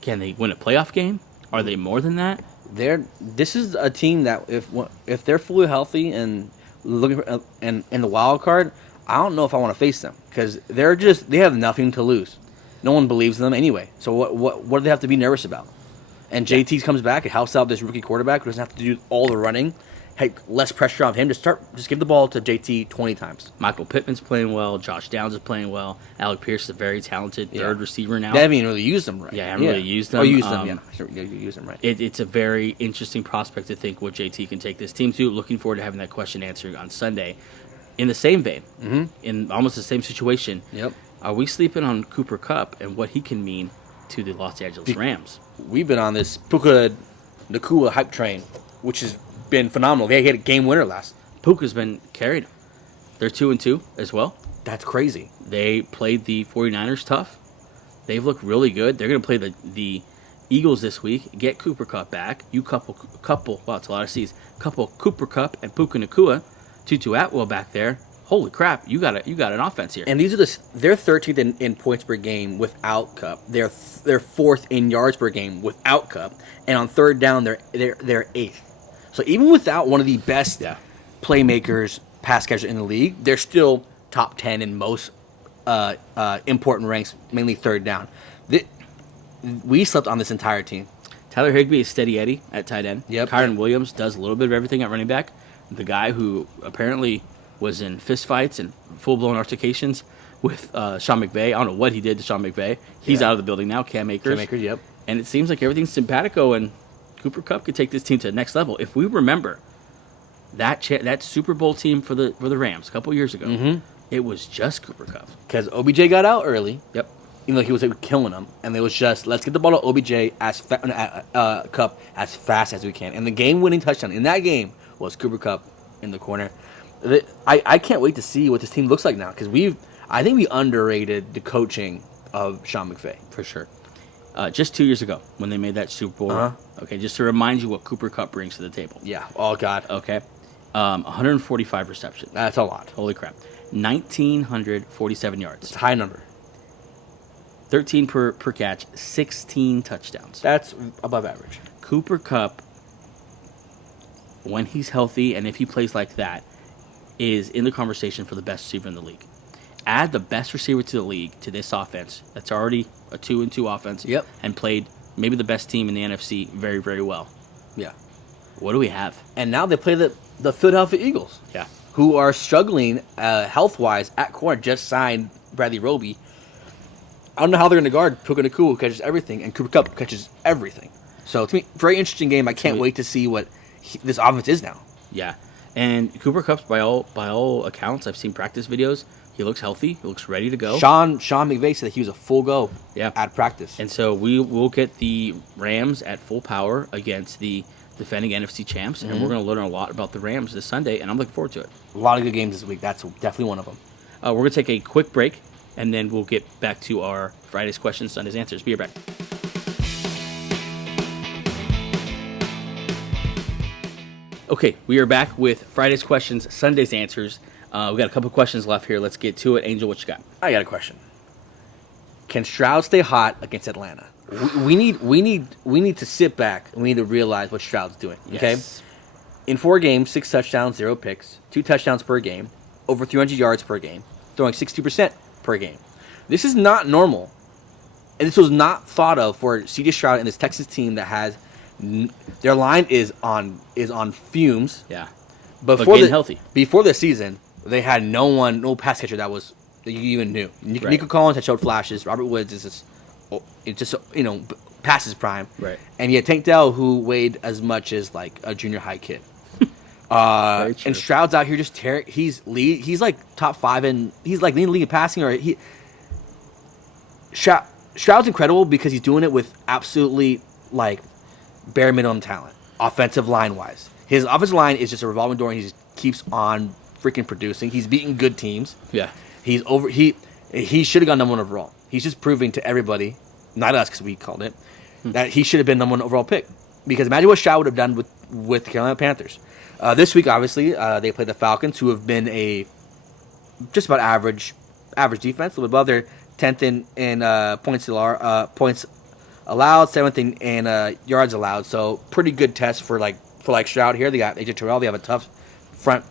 Can they win a playoff game? Are they more than that? This is a team that if they're fully healthy and looking for and in the wild card, I don't know if I want to face them because they have nothing to lose. No one believes in them anyway. So what do they have to be nervous about? And JT comes back and helps out this rookie quarterback who doesn't have to do all the running. Hey, less pressure on him. Just give the ball to JT 20 times. Michael Pittman's playing well. Josh Downs is playing well. Alec Pierce is a very talented third receiver now. They haven't even really used them right. Yeah, I haven't really used them. Oh, used them, yeah. Sure, you used them right. It's a very interesting prospect to think what JT can take this team to. Looking forward to having that question answered on Sunday. In the same vein, in almost the same situation, Yep. Are we sleeping on Cooper Kupp and what he can mean to the Los Angeles Rams? We've been on this Puka Nacua hype train, which has been phenomenal. They had a game winner last. Puka's been carried. They're 2-2 as well. That's crazy. They played the 49ers tough. They've looked really good. They're going to play the Eagles this week. Get Cooper Kupp back. You couple. Wow, it's a lot of C's. Couple Cooper Kupp and Puka Nacua. Tutu Atwell back there. Holy crap! You got an offense here. And they're 13th in points per game without Kupp. They're 4th in yards per game without Kupp. And on third down, they're 8th. So even without one of the best playmakers, pass catchers in the league, they're still top 10 in most important ranks, mainly third down. We slept on this entire team. Tyler Higbee is steady Eddie at tight end. Yep. Kyron Williams does a little bit of everything at running back. The guy who apparently was in fistfights and full-blown altercations with Sean McVay. I don't know what he did to Sean McVay. He's out of the building now, Cam Akers. Yep. And it seems like everything's simpatico, and Cooper Kupp could take this team to the next level. If we remember that Super Bowl team for the Rams a couple years ago, it was just Cooper Kupp. Because OBJ got out early. Yep. Even though he was killing them, and it was just let's get the ball to OBJ Kupp as fast as we can. And the game-winning touchdown in that game was Cooper Kupp in the corner. I can't wait to see what this team looks like now because I think we underrated the coaching of Sean McVay. For sure. Just 2 years ago when they made that Super Bowl. Okay, just to remind you what Cooper Kupp brings to the table. Yeah. Oh God. Okay. 145 receptions. That's a lot. Holy crap. 1,947 yards. It's a high number. 13 per catch, 16 touchdowns. That's above average. Cooper Kupp, when he's healthy and if he plays like that, is in the conversation for the best receiver in the league. Add the best receiver to the league to this offense that's already a 2-2 offense. Yep. And played maybe the best team in the NFC very, very well. Yeah. What do we have? And now they play the Philadelphia Eagles. Yeah. Who are struggling health-wise at corner. Just signed Bradley Roby. I don't know how they're going to guard Puka Nacua, who catches everything, and Cooper Kupp catches everything. So, to me, very interesting game. I can't wait to see what this offense is now. Yeah. And Cooper Kupp's, by all accounts, I've seen practice videos. He looks healthy. He looks ready to go. Sean McVay said that he was a full go at practice. And so we will get the Rams at full power against the defending NFC champs, and we're going to learn a lot about the Rams this Sunday, and I'm looking forward to it. A lot of good games this week. That's definitely one of them. We're going to take a quick break, and then we'll get back to our Friday's questions, Sunday's answers. Be right back. Okay, we are back with Friday's questions, Sunday's answers. We got a couple questions left here. Let's get to it. Angel, what you got? I got a question. Can Stroud stay hot against Atlanta? We need to sit back and we need to realize what Stroud's doing. Okay, Yes. in 4 games, 6 touchdowns, 0 picks, 2 touchdowns per game, over 300 yards per game, throwing 62% per game. This is not normal, and this was not thought of for C.J. Stroud and this Texas team that has their line is on fumes. Yeah. Before getting healthy. Before the season, they had no pass catcher that you even knew. Right. Nico Collins had showed flashes. Robert Woods is just past his prime. Right. And you had Tank Dell, who weighed as much as like a junior high kid. Very true. And Stroud's out here just tearing. He's like top 5 and he's like leading the league in passing. Or Stroud's incredible because he's doing it with absolutely like bare minimum talent, offensive line wise. His offensive line is just a revolving door, and he just keeps on freaking producing. He's beating good teams. Yeah. He should have gone number 1 overall. He's just proving to everybody, not us because we called it, that he should have been number 1 overall pick. Because imagine what Stroud would have done with the Carolina Panthers. This week, obviously, they played the Falcons, who have been a just about average defense, a little above their 10th in points allowed, 7th in yards allowed. So pretty good test for Stroud here. They got AJ Terrell. They have a tough front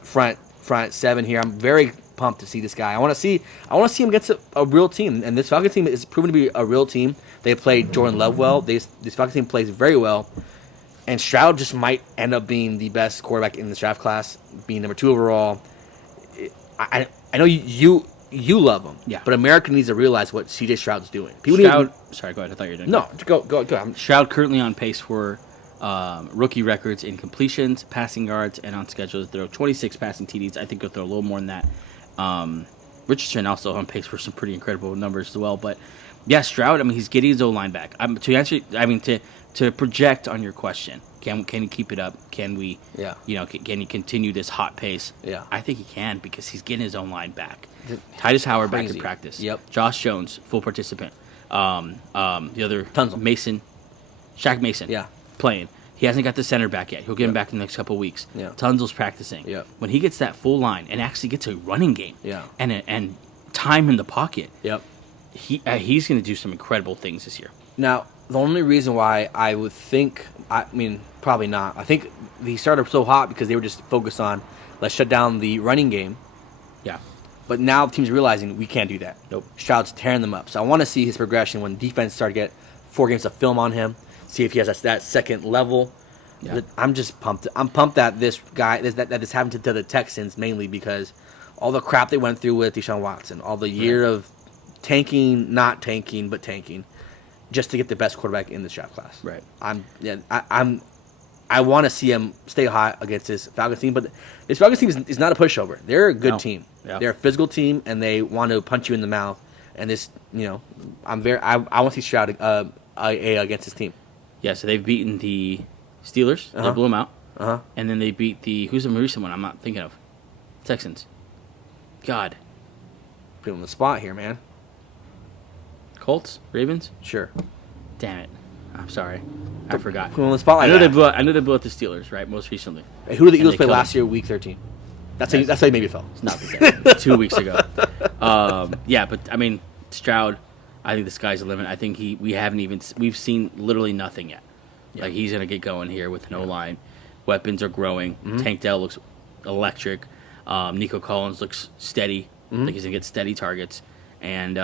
7 here. I'm very pumped to see this guy. I want to see him against a real team, and this Falcons team is proven to be a real team. They played Jordan Love well. This Falcons team plays very well, and Stroud just might end up being the best quarterback in this draft class, being number 2 overall. I know you love him, yeah, but America needs to realize what C.J. Stroud's doing. Sorry, go ahead. I thought you were doing no. Go. Stroud currently on pace for rookie records in completions, passing yards, and on schedule to throw 26 passing TDs. I think he'll throw a little more than that. Richardson also on pace for some pretty incredible numbers as well. But yeah, Stroud, I mean, he's getting his O-line back. To project on your question, can he keep it up? Can we, can he continue this hot pace? Yeah. I think he can because he's getting his own line back. Titus Howard back in practice. Yep. Josh Jones, full participant. The other Tunzel. Mason, Shaq Mason. Yeah. Playing. He hasn't got the center back yet. He'll get him back in the next couple of weeks. Yeah. Tunzel's practicing. Yeah. When he gets that full line and actually gets a running game, and time in the pocket, he's going to do some incredible things this year. Now, the only reason why I would think, probably not. I think he started so hot because they were just focused on let's shut down the running game. Yeah. But now the team's realizing we can't do that. Nope. Stroud's tearing them up. So I want to see his progression when defense start to get 4 games of film on him. See if he has that second level. Yeah. I'm just pumped. I'm pumped that this happened to the Texans mainly because all the crap they went through with Deshaun Watson, all the year of not tanking, but tanking, just to get the best quarterback in this draft class. Right. I want to see him stay hot against this Falcons team, but this Falcons team is not a pushover. They're a good team. Yeah. They're a physical team, and they want to punch you in the mouth. And this, I want to see Stroud against this team. Yeah, so they've beaten the Steelers. They blew them out. Uh-huh. And then they beat who's the recent one I'm not thinking of? Texans. God. Put him on the spot here, man. Colts? Ravens? Sure. Damn it. I'm sorry. I forgot. Put him on the spot like I knew they blew out the Steelers, right, most recently. Hey, who did the Eagles play last year, week 13? That's how you maybe fell. It's not the same. 2 weeks ago. But, I mean, Stroud, I think the sky's the limit. I think we've seen literally nothing yet. Yeah. Like, he's going to get going here with an O-line. Weapons are growing. Mm-hmm. Tank Dell looks electric. Nico Collins looks steady. Mm-hmm. Like he's going to get steady targets. And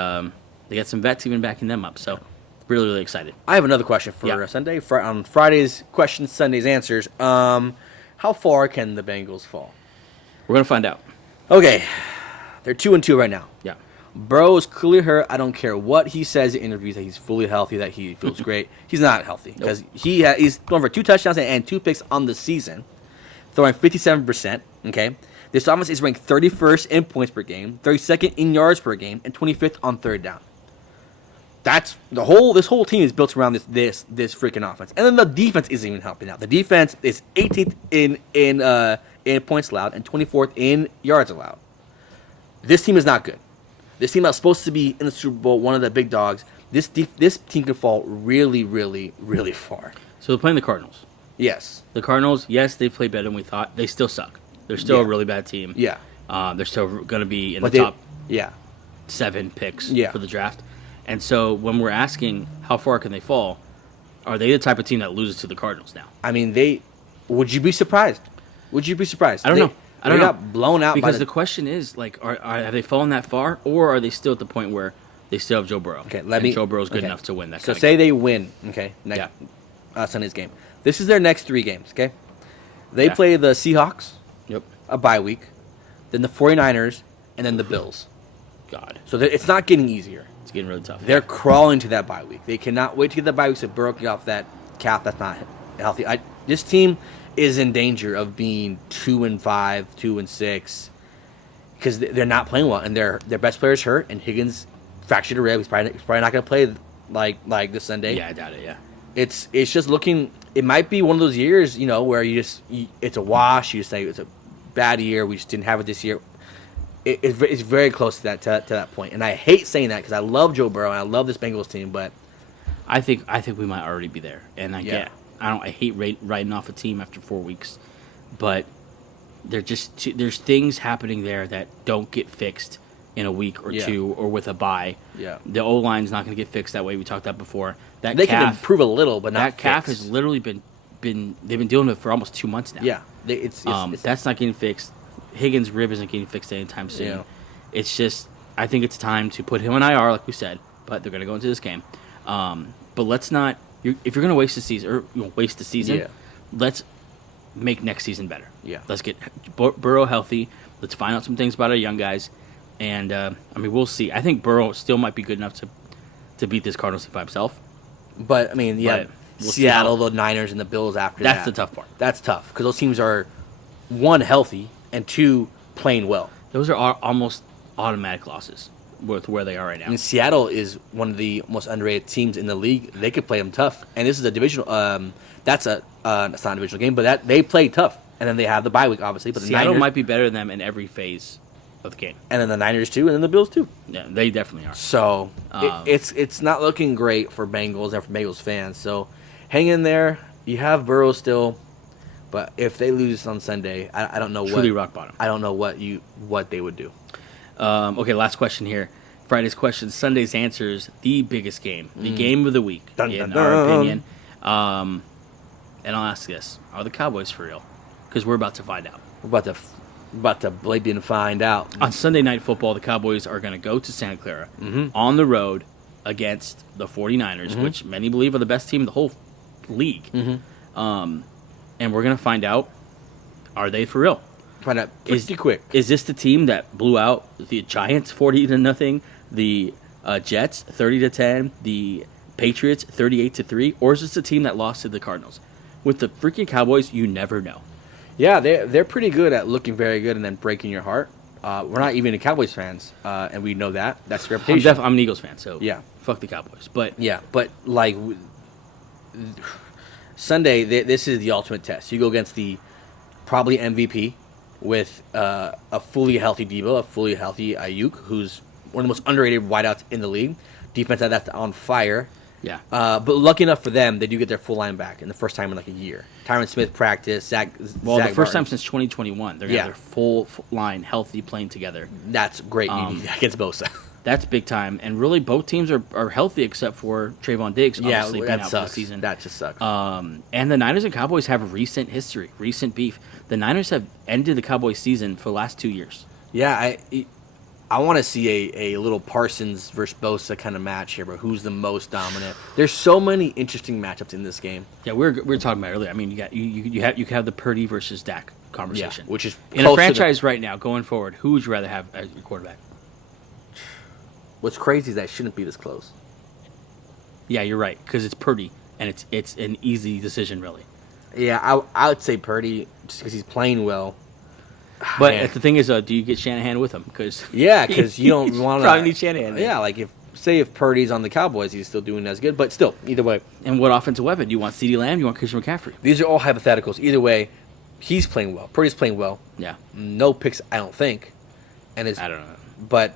they got some vets even backing them up. So, really, really excited. I have another question for Sunday. On Friday's questions, Sunday's answers. How far can the Bengals fall? We're going to find out. Okay. They're 2-2 right now. Yeah. Burrow is clearly hurt. I don't care what he says in interviews that he's fully healthy, that he feels great. He's not healthy because he's throwing for 2 touchdowns and 2 picks on the season, throwing 57%. Okay, this offense is ranked 31st in points per game, 32nd in yards per game, and 25th on third down. That's this whole team is built around this freaking offense, and then the defense isn't even helping out. The defense is 18th in points allowed and 24th in yards allowed. This team is not good. This team that's supposed to be in the Super Bowl, one of the big dogs, this team could fall really, really, really far. So they're playing the Cardinals. Yes. The Cardinals, yes, they played better than we thought. They still suck. They're still a really bad team. Yeah. They're still going to be in But the top yeah. 7 picks Yeah. for the draft. And so when we're asking how far can they fall, are they the type of team that loses to the Cardinals now? I mean, would you be surprised? Would you be surprised? I don't know. I don't they know. got blown out Because by the question is, like, have they fallen that far, or are they still at the point where they still have Joe Burrow? Okay, Joe Burrow's good enough to win that. So kind say of game. they win, okay, next Sunday's game. This is their next 3 games, okay? They play the Seahawks, a bye week, then the 49ers, and then the Bills. God, So it's not getting easier. it's getting really tough. They're crawling to that bye week. They cannot wait to get the bye week so Burrow can get off that calf that's not healthy. This team is in danger of being 2-5, 2-6, because they're not playing well, and their best player's hurt, and Higgins fractured a rib. He's probably not going to play like this Sunday. Yeah, I doubt it. Yeah, It's just looking. It might be one of those years, where it's a wash. You just say it's a bad year. We just didn't have it this year. It's very close to that point, and I hate saying that because I love Joe Burrow and I love this Bengals team, but I think we might already be there. And I hate writing off a team after 4 weeks, but there's things happening there that don't get fixed in a week or two or with a bye. Yeah. The O line's not going to get fixed that way. We talked about before. They can improve a little, but not that calf fixed. has literally been they've been dealing with it for almost 2 months now. Yeah, it's that's not getting fixed. Higgins' rib isn't getting fixed anytime soon. Yeah. It's just I think it's time to put him on IR, like we said. But they're going to go into this game. But let's not. If you're going to waste the season, let's make next season better. Yeah. Let's get Burrow healthy. Let's find out some things about our young guys, and we'll see. I think Burrow still might be good enough to beat this Cardinals team by himself. But we'll Seattle, the Niners, and the Bills after that. That's the tough part. That's tough because those teams are 1 healthy and 2 playing well. Those are almost automatic losses with where they are right now. And Seattle is one of the most underrated teams in the league. They could play them tough, and this is a divisional. That's it's not a divisional game, but they play tough, and then they have the bye week, obviously. But Seattle might be better than them in every phase of the game, and then the Niners too, and then the Bills too. Yeah, they definitely are. So it's not looking great for Bengals and for Bengals fans. So hang in there. You have Burrow still, but if they lose on Sunday, I don't know Truly rock bottom. I don't know what they would do. Okay, last question here. Friday's question, Sunday's answers, the biggest game, the game of the week, in our opinion. And I'll ask this: are the Cowboys for real? Because we're about to find out. We're about to blatant find out. On Sunday Night Football, the Cowboys are going to go to Santa Clara on the road against the 49ers, which many believe are the best team in the whole league. And we're going to find out, are they for real? Find out pretty quick. Is this the team that blew out the Giants 40-0, the Jets 30-10, the Patriots 38-3, or is this the team that lost to the Cardinals? With the freaking Cowboys, you never know. Yeah, they're pretty good at looking very good and then breaking your heart. We're not even Cowboys fans, and we know that. That's their reputation. I'm an Eagles fan, so yeah, fuck the Cowboys. But like Sunday, this is the ultimate test. You go against the probably MVP with a fully healthy Debo, a fully healthy Ayuk, who's one of the most underrated wideouts in the league. Defense that's on fire. Yeah. But lucky enough for them, they do get their full line back in the first time in like a year. Tyron Smith practice, Zach the first time since 2021. They're going to have their full line healthy playing together. That's great against Bosa. That's big time. And really, both teams are healthy except for Trayvon Diggs, obviously, being out for the season. That just sucks. And the Niners and Cowboys have recent history, recent beef. The Niners have ended the Cowboys season for the last 2 years. Yeah, I want to see a little Parsons versus Bosa kind of match here, but who's the most dominant? There's so many interesting matchups in this game. Yeah, we were talking about it earlier. I mean, you have the Purdy versus Dak conversation, which is in a franchise right now going forward. Who would you rather have as your quarterback? What's crazy is that it shouldn't be this close. Yeah, you're right, because it's Purdy, and it's an easy decision, really. Yeah, I would say Purdy just because he's playing well. But the thing is, do you get Shanahan with him? Because you don't want to probably need Shanahan. Yeah, like if Purdy's on the Cowboys, he's still doing as good. But still, either way. And what offensive weapon? Do you want CeeDee Lamb? Do you want Christian McCaffrey? These are all hypotheticals. Either way, he's playing well. Purdy's playing well. Yeah. No picks, I don't think. I don't know. But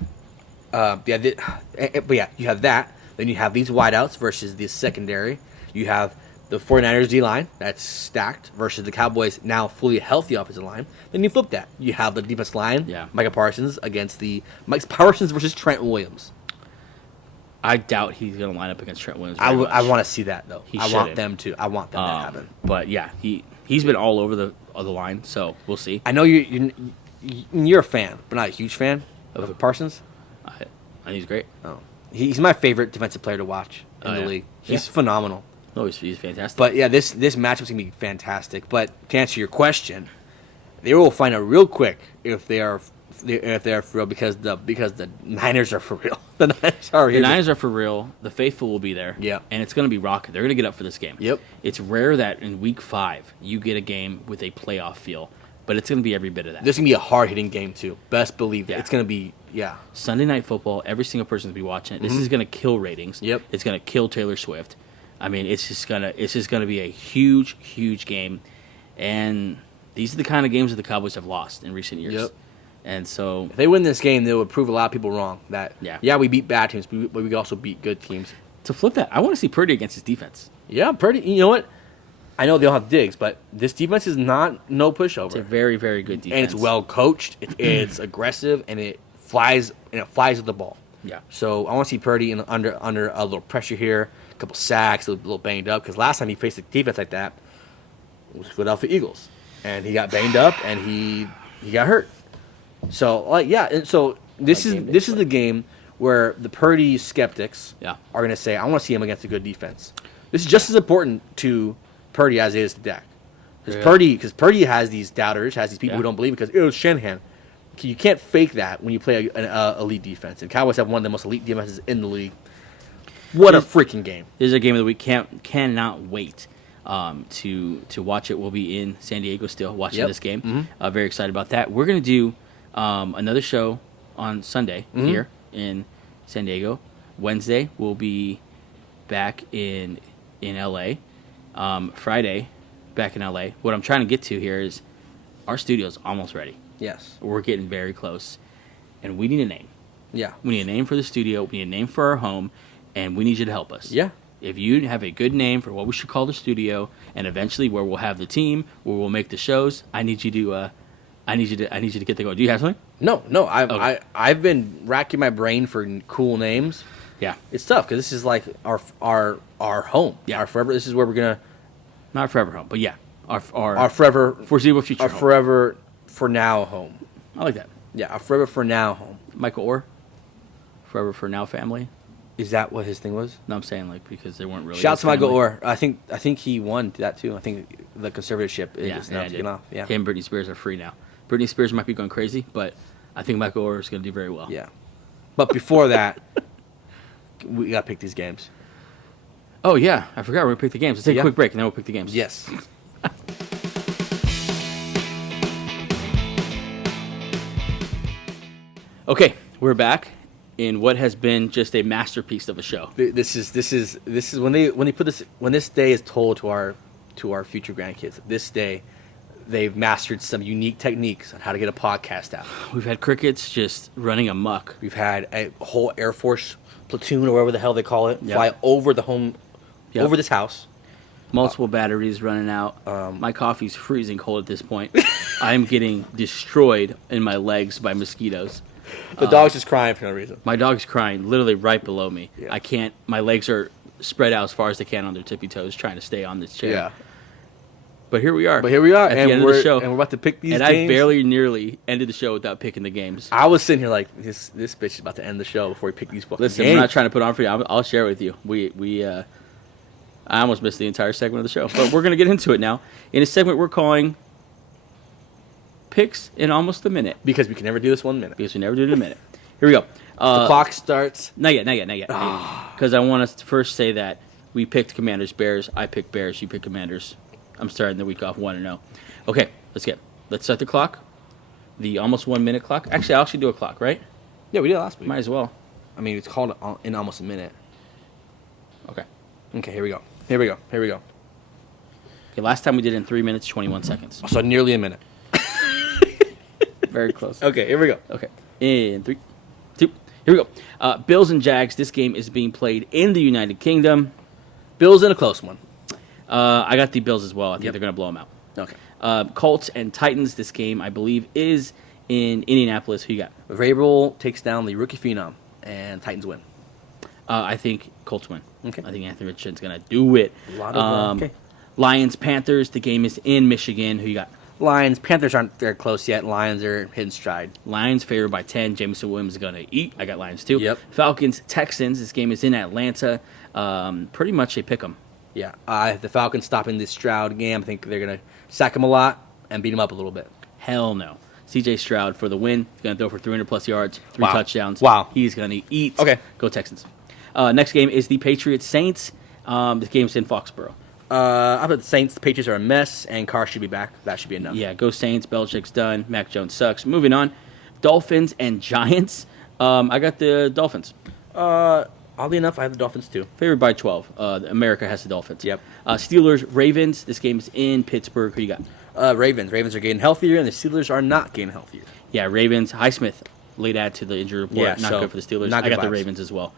you have that. Then you have these wideouts versus the secondary. You have the 49ers D-line that's stacked versus the Cowboys now fully healthy offensive line, then you flip that. You have the defense line, Micah Parsons against Mike Parsons versus Trent Williams. I doubt he's going to line up against Trent Williams. I want to see that, though. I want them to happen. But, yeah, he's been all over the line, so we'll see. I know you're a fan, but not a huge fan of Parsons. I think he's great. Oh, he's my favorite defensive player to watch in the league. He's phenomenal. Oh, he's fantastic. But yeah, this matchup's gonna be fantastic. But to answer your question, they will find out real quick if they are for real because the Niners are for real. The Niners are for real. The faithful will be there. Yeah, and it's gonna be rocking. They're gonna get up for this game. Yep. It's rare that in Week 5 you get a game with a playoff feel, but it's gonna be every bit of that. This is gonna be a hard hitting game too. Best believe it. It's gonna be Sunday Night Football. Every single person's gonna be watching it. This is gonna kill ratings. Yep. It's gonna kill Taylor Swift. I mean, it's just gonna be a huge game, and these are the kind of games that the Cowboys have lost in recent years. Yep. And so, if they win this game, they would prove a lot of people wrong. That we beat bad teams, but we also beat good teams. To flip that, I want to see Purdy against his defense. Yeah, Purdy. You know what? I know they all have digs, but this defense is no pushover. It's a very, very good defense, and it's well coached. It's aggressive, and it flies with the ball. Yeah. So I want to see Purdy under a little pressure here. A couple sacks, a little banged up. Because last time he faced a defense like that was Philadelphia Eagles. And he got banged up, and he got hurt. So, and so this is the game where the Purdy skeptics are going to say, I want to see him against a good defense. This is just as important to Purdy as it is to Dak. Because Purdy has these doubters, has these people who don't believe because it was Shanahan. You can't fake that when you play an elite defense. And Cowboys have one of the most elite defenses in the league. What a freaking game! This is a game that we cannot wait to watch it. We'll be in San Diego still watching this game. Mm-hmm. Very excited about that. We're going to do another show on Sunday here in San Diego. Wednesday we'll be back in LA. Friday back in LA. What I'm trying to get to here is our studio's almost ready. Yes. We're getting very close. And we need a name. Yeah. We need a name for the studio. We need a name for our home. And we need you to help us. Yeah. If you have a good name for what we should call the studio, and eventually where we'll have the team, where we'll make the shows, I need you to get the go. Do you have something? No. I've been racking my brain for cool names. Yeah. It's tough because this is like our home. Yeah. Our forever. This is where we're gonna. Not forever home, but yeah, our forever foreseeable future. Our home. forever for now home. I like that. Yeah, our forever for now home. Michael Orr, forever for now family. Is that what his thing was? No, I'm saying like because they weren't really. Shout out to Michael Orr. I think he won that too. I think the conservatorship is now taken off. Yeah. Him and Britney Spears are free now. Britney Spears might be going crazy, but I think Michael Orr is going to do very well. Yeah. But before that, we got to pick these games. Oh, yeah. I forgot we're going to pick the games. Let's take a quick break, and then we'll pick the games. Yes. Okay, we're back in what has been just a masterpiece of a show. This is when they put this, when this day is told to our future grandkids. This day, they've mastered some unique techniques on how to get a podcast out. We've had crickets just running amok. We've had a whole Air Force platoon or whatever the hell they call it fly over the home, over this house. Multiple batteries running out. My coffee's freezing cold at this point. I'm getting destroyed in my legs by mosquitoes. The dog's just crying for no reason. My dog's crying literally right below me. Yeah. I can't. My legs are spread out as far as they can on their tippy toes, trying to stay on this chair. Yeah. But here we are. At the end of the show. And we're about to pick these games. And I nearly ended the show without picking the games. I was sitting here like, this bitch is about to end the show before we pick these games. Listen, we're not trying to put on for you. I'll share it with you. I almost missed the entire segment of the show. But we're going to get into it now. In a segment we're calling Picks in Almost a Minute. Because we can never do this 1 minute. Because we never do it in a minute. Here we go. The clock starts. Not yet. Because I want us to first say that we picked Commanders, Bears. I picked Bears. You picked Commanders. I'm starting the week off 1-0. Okay, let's set the clock. The almost 1 minute clock. Actually, I'll do a clock, right? Yeah, we did last week. Might as well. I mean, it's called in almost a minute. Okay. Okay, here we go. Okay, last time we did it in 3 minutes, 21 seconds. So nearly a minute. Very close. Okay, here we go. Okay, in 3, 2, here we go. Bills and Jags. This game is being played in the United Kingdom. Bills in a close one. I got the Bills as well. I think they're going to blow them out. Okay. Colts and Titans. This game, I believe, is in Indianapolis. Who you got? Vrabel takes down the rookie phenom, and Titans win. I think Colts win. Okay. I think Anthony Richardson's going to do it. A lot of okay. Lions, Panthers. The game is in Michigan. Who you got? Lions. Panthers aren't very close yet. Lions are hitting stride. Lions favored by 10. Jameson Williams is going to eat. I got Lions too. Yep. Falcons, Texans. This game is in Atlanta. Pretty much a pick 'em. Yeah. The Falcons stopping this Stroud game. I think they're going to sack him a lot and beat him up a little bit. Hell no. C.J. Stroud for the win. He's going to throw for 300-plus yards, 3 Wow. touchdowns. Wow. He's going to eat. Okay. Go Texans. Next game is the Patriots-Saints. This game's in Foxborough. I bet the Saints, the Patriots are a mess, and Carr should be back. That should be enough. Yeah, go Saints. Belichick's done. Mac Jones sucks. Moving on. Dolphins and Giants. I got the Dolphins. Oddly enough, I have the Dolphins too. Favored by 12. America has the Dolphins. Yep. Steelers, Ravens. This game is in Pittsburgh. Who you got? Ravens. Ravens are getting healthier, and the Steelers are not getting healthier. Yeah, Ravens. Highsmith, late add to the injury report. Yeah, not so good for the Steelers. not I good got the vibes. Ravens as well.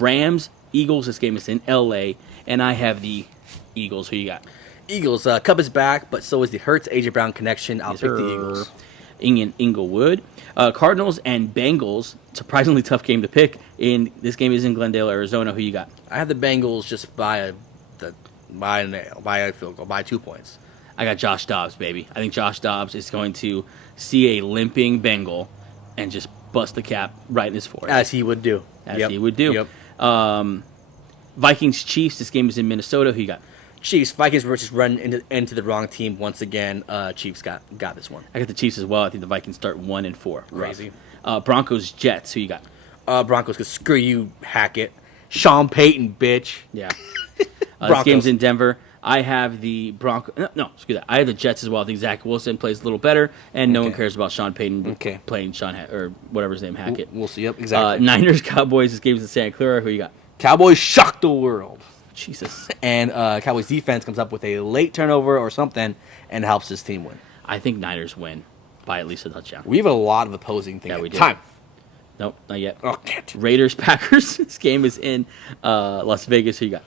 Rams, Eagles. This game is in L.A., and I have the Eagles. Who you got? Eagles. Cup is back, but so is the Hurts A.J. Brown connection. I'll pick the Eagles. In Inglewood. Cardinals and Bengals. Surprisingly tough game to pick. This game is in Glendale, Arizona. Who you got? I have the Bengals just by a field goal, by 2 points. I got Josh Dobbs, baby. I think Josh Dobbs is going to see a limping Bengal and just bust the cap right in his forehead. As he would do. As he would do. Yep. Vikings, Chiefs. This game is in Minnesota. Who you got? Chiefs. Vikings were just run into the wrong team once again. Chiefs got this one. I got the Chiefs as well. I think the Vikings start 1-4. Crazy. Broncos, Jets. Who you got? Broncos, because screw you, Hackett. Sean Payton, bitch. Yeah. This game's in Denver. I have the Broncos. No, screw that. I have the Jets as well. I think Zach Wilson plays a little better, and no one cares about Sean Payton playing or whatever his name, Hackett. We'll see. Yep, exactly. Niners, Cowboys. This game's in Santa Clara. Who you got? Cowboys shock the world. Jesus. And Cowboys defense comes up with a late turnover or something and helps his team win. I think Niners win by at least a touchdown. We have a lot of opposing things. Yeah, we do. Time. Nope, not yet. Oh, can't. Raiders, Packers. This game is in Las Vegas. Who you got?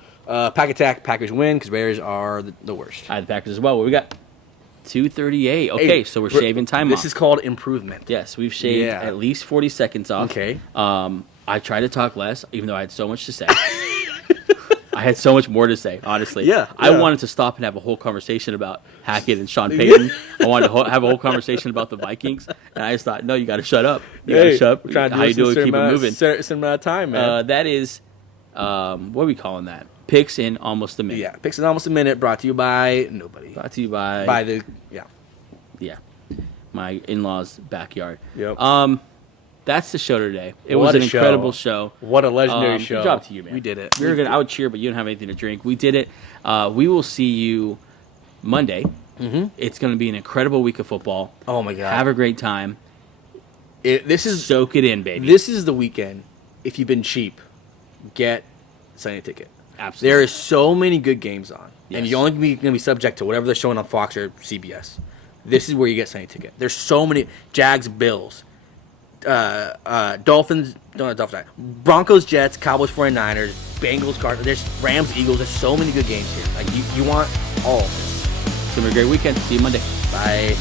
Pack attack. Packers win because Raiders are the worst. I have the Packers as well. What we got? 2:38. Okay, Hey, so we're shaving time off. This is called improvement. Yes, we've shaved at least 40 seconds off. Okay. I tried to talk less, even though I had so much to say. I had so much more to say, honestly. Yeah. I wanted to stop and have a whole conversation about Hackett and Sean Payton. I wanted to have a whole conversation about the Vikings, and I just thought, no, you got to shut up. You got to shut up. We're trying to How you doing? Keep it moving. Certain amount of time, man. That is, what are we calling that? Picks in almost a minute. Yeah, picks in almost a minute. Brought to you by nobody. Brought to you by my in-laws' backyard. Yep. That's the show today. It What was an a show. incredible show. What a legendary show. Good job to you, man. We did it. We were good. I would cheer, but you don't have anything to drink. We did it. We will see you Monday. Mm-hmm. It's going to be an incredible week of football. Oh my god. Have a great time. Soak it in, baby. This is the weekend. If you've been cheap, get Sunday Ticket. Absolutely. There is so many good games on, and Yes. you're only going to be subject to whatever they're showing on Fox or CBS. This is where you get Sunday Ticket. There's so many Jags, Bills, Dolphins, Broncos, Jets, Cowboys, 49ers, Bengals, Cardinals. There's Rams, Eagles. There's so many good games here. Like you want all of this. It's going to be a great weekend. See you Monday. Bye.